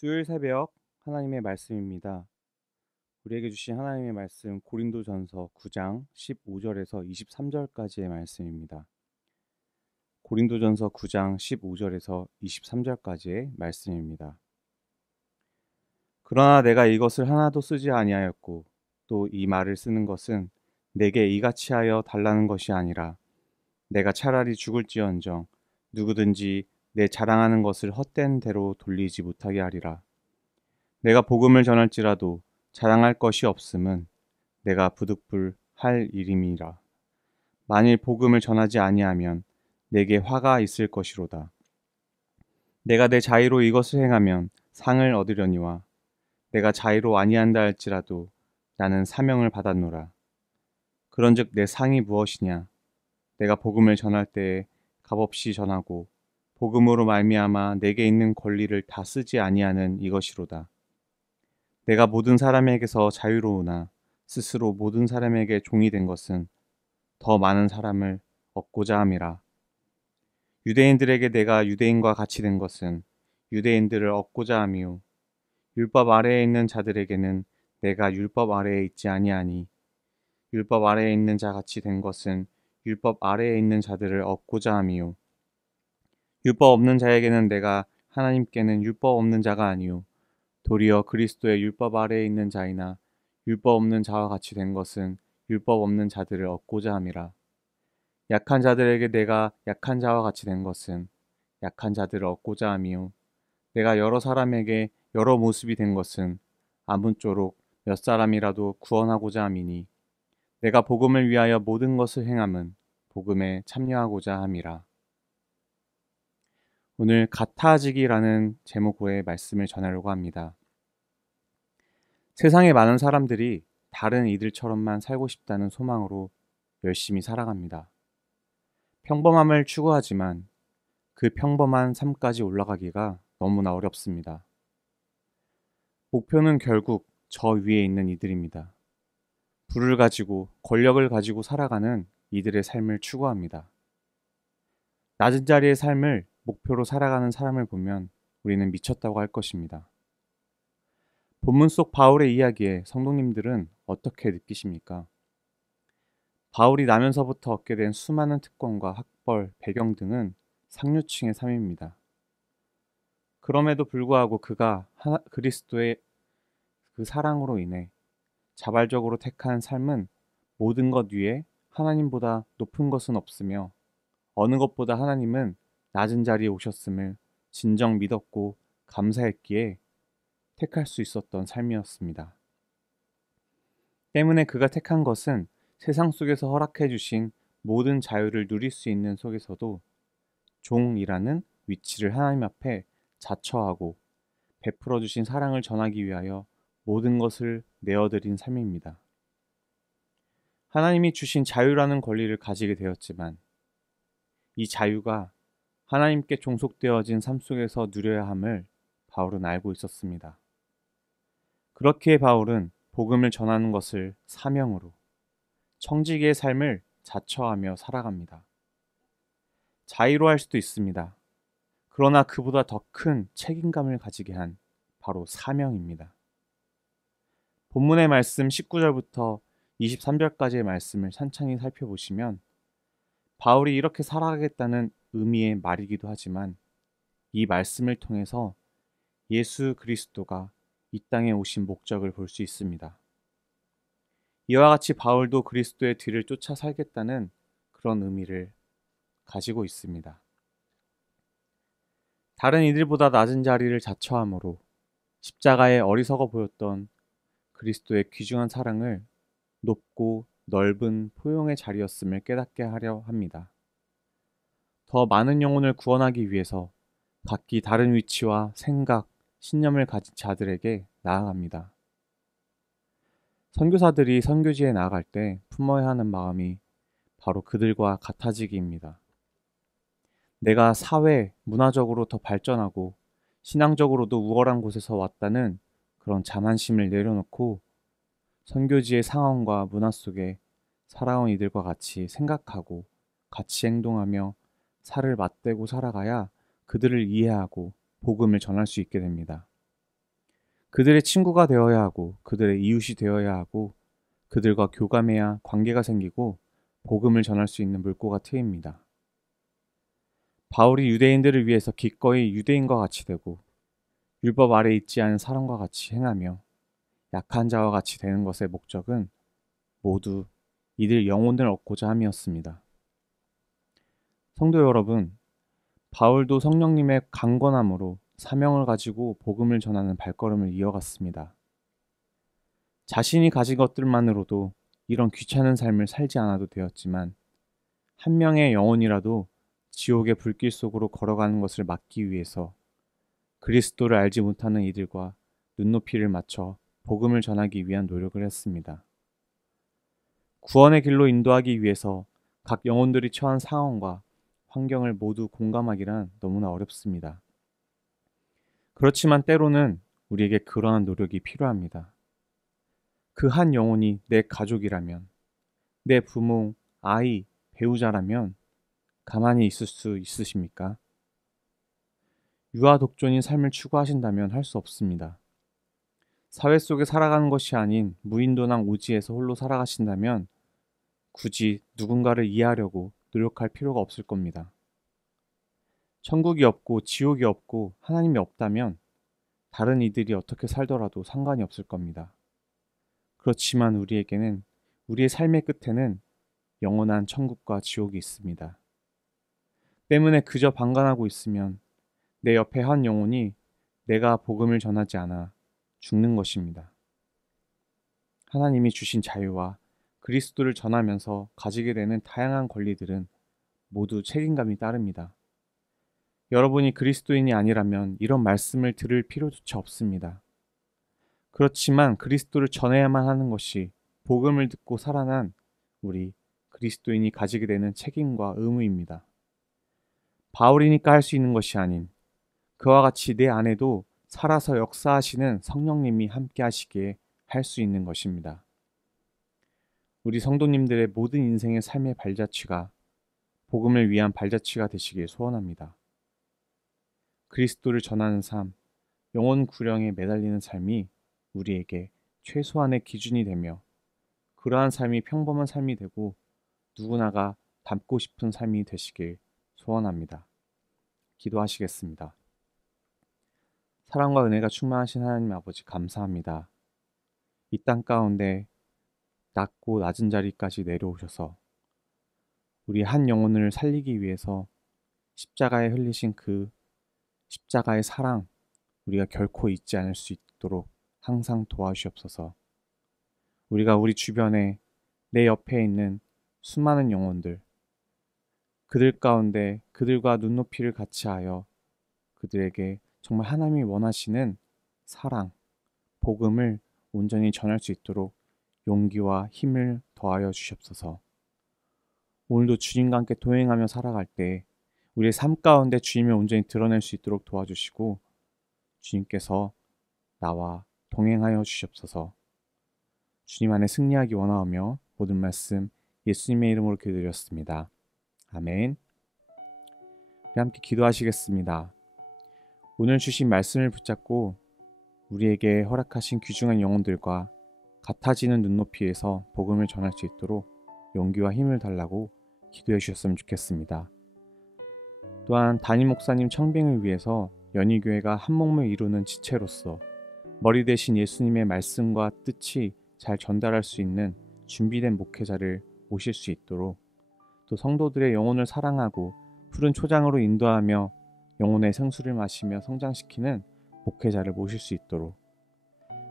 수요일 새벽 하나님의 말씀입니다. 우리에게 주신 하나님의 말씀 고린도전서 9장 15절에서 23절까지의 말씀입니다. 고린도전서 9장 15절에서 23절까지의 말씀입니다. 그러나 내가 이것을 하나도 쓰지 아니하였고 또 이 말을 쓰는 것은 내게 이같이 하여 달라는 것이 아니라 내가 차라리 죽을지언정 누구든지 내 자랑하는 것을 헛된 대로 돌리지 못하게 하리라. 내가 복음을 전할지라도 자랑할 것이 없음은 내가 부득불 할 일임이라. 만일 복음을 전하지 아니하면 내게 화가 있을 것이로다. 내가 내 자의로 이것을 행하면 상을 얻으려니와 내가 자의로 아니한다 할지라도 나는 사명을 받았노라. 그런즉 내 상이 무엇이냐? 내가 복음을 전할 때에 값없이 전하고 복음으로 말미암아 내게 있는 권리를 다 쓰지 아니하는 이것이로다. 내가 모든 사람에게서 자유로우나 스스로 모든 사람에게 종이 된 것은 더 많은 사람을 얻고자 함이라. 유대인들에게 내가 유대인과 같이 된 것은 유대인들을 얻고자 함이요 율법 아래에 있는 자들에게는 내가 율법 아래에 있지 아니하니 율법 아래에 있는 자 같이 된 것은 율법 아래에 있는 자들을 얻고자 함이요 율법 없는 자에게는 내가 하나님께는 율법 없는 자가 아니요 도리어 그리스도의 율법 아래에 있는 자이나 율법 없는 자와 같이 된 것은 율법 없는 자들을 얻고자 함이라. 약한 자들에게 내가 약한 자와 같이 된 것은 약한 자들을 얻고자 함이요 내가 여러 사람에게 여러 모습이 된 것은 아무쪼록 몇 사람이라도 구원하고자 함이니 내가 복음을 위하여 모든 것을 행함은 복음에 참여하고자 함이라. 오늘 같아지기라는 제목의 말씀을 전하려고 합니다. 세상에 많은 사람들이 다른 이들처럼만 살고 싶다는 소망으로 열심히 살아갑니다. 평범함을 추구하지만 그 평범한 삶까지 올라가기가 너무나 어렵습니다. 목표는 결국 저 위에 있는 이들입니다. 부를 가지고 권력을 가지고 살아가는 이들의 삶을 추구합니다. 낮은 자리의 삶을 목표로 살아가는 사람을 보면 우리는 미쳤다고 할 것입니다. 본문 속 바울의 이야기에 성도님들은 어떻게 느끼십니까? 바울이 나면서부터 얻게 된 수많은 특권과 학벌, 배경 등은 상류층의 삶입니다. 그럼에도 불구하고 그가 그리스도의 그 사랑으로 인해 자발적으로 택한 삶은 모든 것 위에 하나님보다 높은 것은 없으며 어느 것보다 하나님은 낮은 자리에 오셨음을 진정 믿었고 감사했기에 택할 수 있었던 삶이었습니다. 때문에 그가 택한 것은 세상 속에서 허락해 주신 모든 자유를 누릴 수 있는 속에서도 종이라는 위치를 하나님 앞에 자처하고 베풀어 주신 사랑을 전하기 위하여 모든 것을 내어드린 삶입니다. 하나님이 주신 자유라는 권리를 가지게 되었지만 이 자유가 하나님께 종속되어진 삶 속에서 누려야 함을 바울은 알고 있었습니다. 그렇기에 바울은 복음을 전하는 것을 사명으로 청지기의 삶을 자처하며 살아갑니다. 자의로 할 수도 있습니다. 그러나 그보다 더 큰 책임감을 가지게 한 바로 사명입니다. 본문의 말씀 19절부터 23절까지의 말씀을 찬찬히 살펴보시면 바울이 이렇게 살아가겠다는 의미의 말이기도 하지만 이 말씀을 통해서 예수 그리스도가 이 땅에 오신 목적을 볼 수 있습니다. 이와 같이 바울도 그리스도의 뒤를 쫓아 살겠다는 그런 의미를 가지고 있습니다. 다른 이들보다 낮은 자리를 자처함으로 십자가에 어리석어 보였던 그리스도의 귀중한 사랑을 높고 넓은 포용의 자리였음을 깨닫게 하려 합니다. 더 많은 영혼을 구원하기 위해서 각기 다른 위치와 생각, 신념을 가진 자들에게 나아갑니다. 선교사들이 선교지에 나아갈 때 품어야 하는 마음이 바로 그들과 같아지기입니다. 내가 사회, 문화적으로 더 발전하고 신앙적으로도 우월한 곳에서 왔다는 그런 자만심을 내려놓고 선교지의 상황과 문화 속에 살아온 이들과 같이 생각하고 같이 행동하며 살을 맞대고 살아가야 그들을 이해하고 복음을 전할 수 있게 됩니다. 그들의 친구가 되어야 하고 그들의 이웃이 되어야 하고 그들과 교감해야 관계가 생기고 복음을 전할 수 있는 물꼬가 트입니다. 바울이 유대인들을 위해서 기꺼이 유대인과 같이 되고 율법 아래 있지 않은 사람과 같이 행하며 약한 자와 같이 되는 것의 목적은 모두 이들 영혼을 얻고자 함이었습니다. 성도 여러분, 바울도 성령님의 강권함으로 사명을 가지고 복음을 전하는 발걸음을 이어갔습니다. 자신이 가진 것들만으로도 이런 귀찮은 삶을 살지 않아도 되었지만 한 명의 영혼이라도 지옥의 불길 속으로 걸어가는 것을 막기 위해서 그리스도를 알지 못하는 이들과 눈높이를 맞춰 복음을 전하기 위한 노력을 했습니다. 구원의 길로 인도하기 위해서 각 영혼들이 처한 상황과 환경을 모두 공감하기란 너무나 어렵습니다. 그렇지만 때로는 우리에게 그러한 노력이 필요합니다. 그 한 영혼이 내 가족이라면, 내 부모, 아이, 배우자라면 가만히 있을 수 있으십니까? 유아 독존인 삶을 추구하신다면 할 수 없습니다. 사회 속에 살아가는 것이 아닌 무인도나 오지에서 홀로 살아가신다면 굳이 누군가를 이해하려고 노력할 필요가 없을 겁니다. 천국이 없고 지옥이 없고 하나님이 없다면 다른 이들이 어떻게 살더라도 상관이 없을 겁니다. 그렇지만 우리에게는 우리의 삶의 끝에는 영원한 천국과 지옥이 있습니다. 때문에 그저 방관하고 있으면 내 옆에 한 영혼이 내가 복음을 전하지 않아 죽는 것입니다. 하나님이 주신 자유와 그리스도를 전하면서 가지게 되는 다양한 권리들은 모두 책임감이 따릅니다. 여러분이 그리스도인이 아니라면 이런 말씀을 들을 필요조차 없습니다. 그렇지만 그리스도를 전해야만 하는 것이 복음을 듣고 살아난 우리 그리스도인이 가지게 되는 책임과 의무입니다. 바울이니까 할 수 있는 것이 아닌 그와 같이 내 안에도 살아서 역사하시는 성령님이 함께 하시기에 할 수 있는 것입니다. 우리 성도님들의 모든 인생의 삶의 발자취가 복음을 위한 발자취가 되시길 소원합니다. 그리스도를 전하는 삶, 영혼 구령에 매달리는 삶이 우리에게 최소한의 기준이 되며 그러한 삶이 평범한 삶이 되고 누구나가 닮고 싶은 삶이 되시길 소원합니다. 기도하시겠습니다. 사랑과 은혜가 충만하신 하나님 아버지 감사합니다. 이 땅 가운데 낮고 낮은 자리까지 내려오셔서 우리 한 영혼을 살리기 위해서 십자가에 흘리신 그 십자가의 사랑 우리가 결코 잊지 않을 수 있도록 항상 도와주시옵소서. 우리가 우리 주변에 내 옆에 있는 수많은 영혼들 그들 가운데 그들과 눈높이를 같이 하여 그들에게 정말 하나님이 원하시는 사랑, 복음을 온전히 전할 수 있도록 용기와 힘을 더하여 주시옵소서. 오늘도 주님과 함께 동행하며 살아갈 때 우리의 삶 가운데 주님을 온전히 드러낼 수 있도록 도와주시고 주님께서 나와 동행하여 주시옵소서. 주님 안에 승리하기 원하오며 모든 말씀 예수님의 이름으로 기도드렸습니다. 아멘. 우리 함께 기도하시겠습니다. 오늘 주신 말씀을 붙잡고 우리에게 허락하신 귀중한 영혼들과 같아지는 눈높이에서 복음을 전할 수 있도록 용기와 힘을 달라고 기도해 주셨으면 좋겠습니다. 또한 담임 목사님 청빙을 위해서 연희교회가 한 몸을 이루는 지체로서 머리 대신 예수님의 말씀과 뜻이 잘 전달할 수 있는 준비된 목회자를 모실 수 있도록 또 성도들의 영혼을 사랑하고 푸른 초장으로 인도하며 영혼의 생수를 마시며 성장시키는 목회자를 모실 수 있도록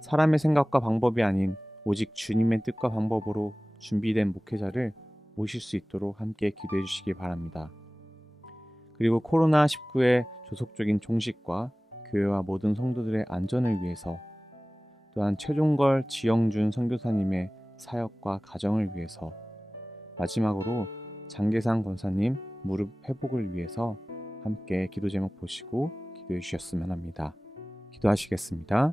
사람의 생각과 방법이 아닌 오직 주님의 뜻과 방법으로 준비된 목회자를 모실 수 있도록 함께 기도해 주시기 바랍니다. 그리고 코로나19의 조속적인 종식과 교회와 모든 성도들의 안전을 위해서 또한 최종걸 지영준 선교사님의 사역과 가정을 위해서 마지막으로 장계상 권사님 무릎 회복을 위해서 함께 기도 제목 보시고 기도해 주셨으면 합니다. 기도하시겠습니다.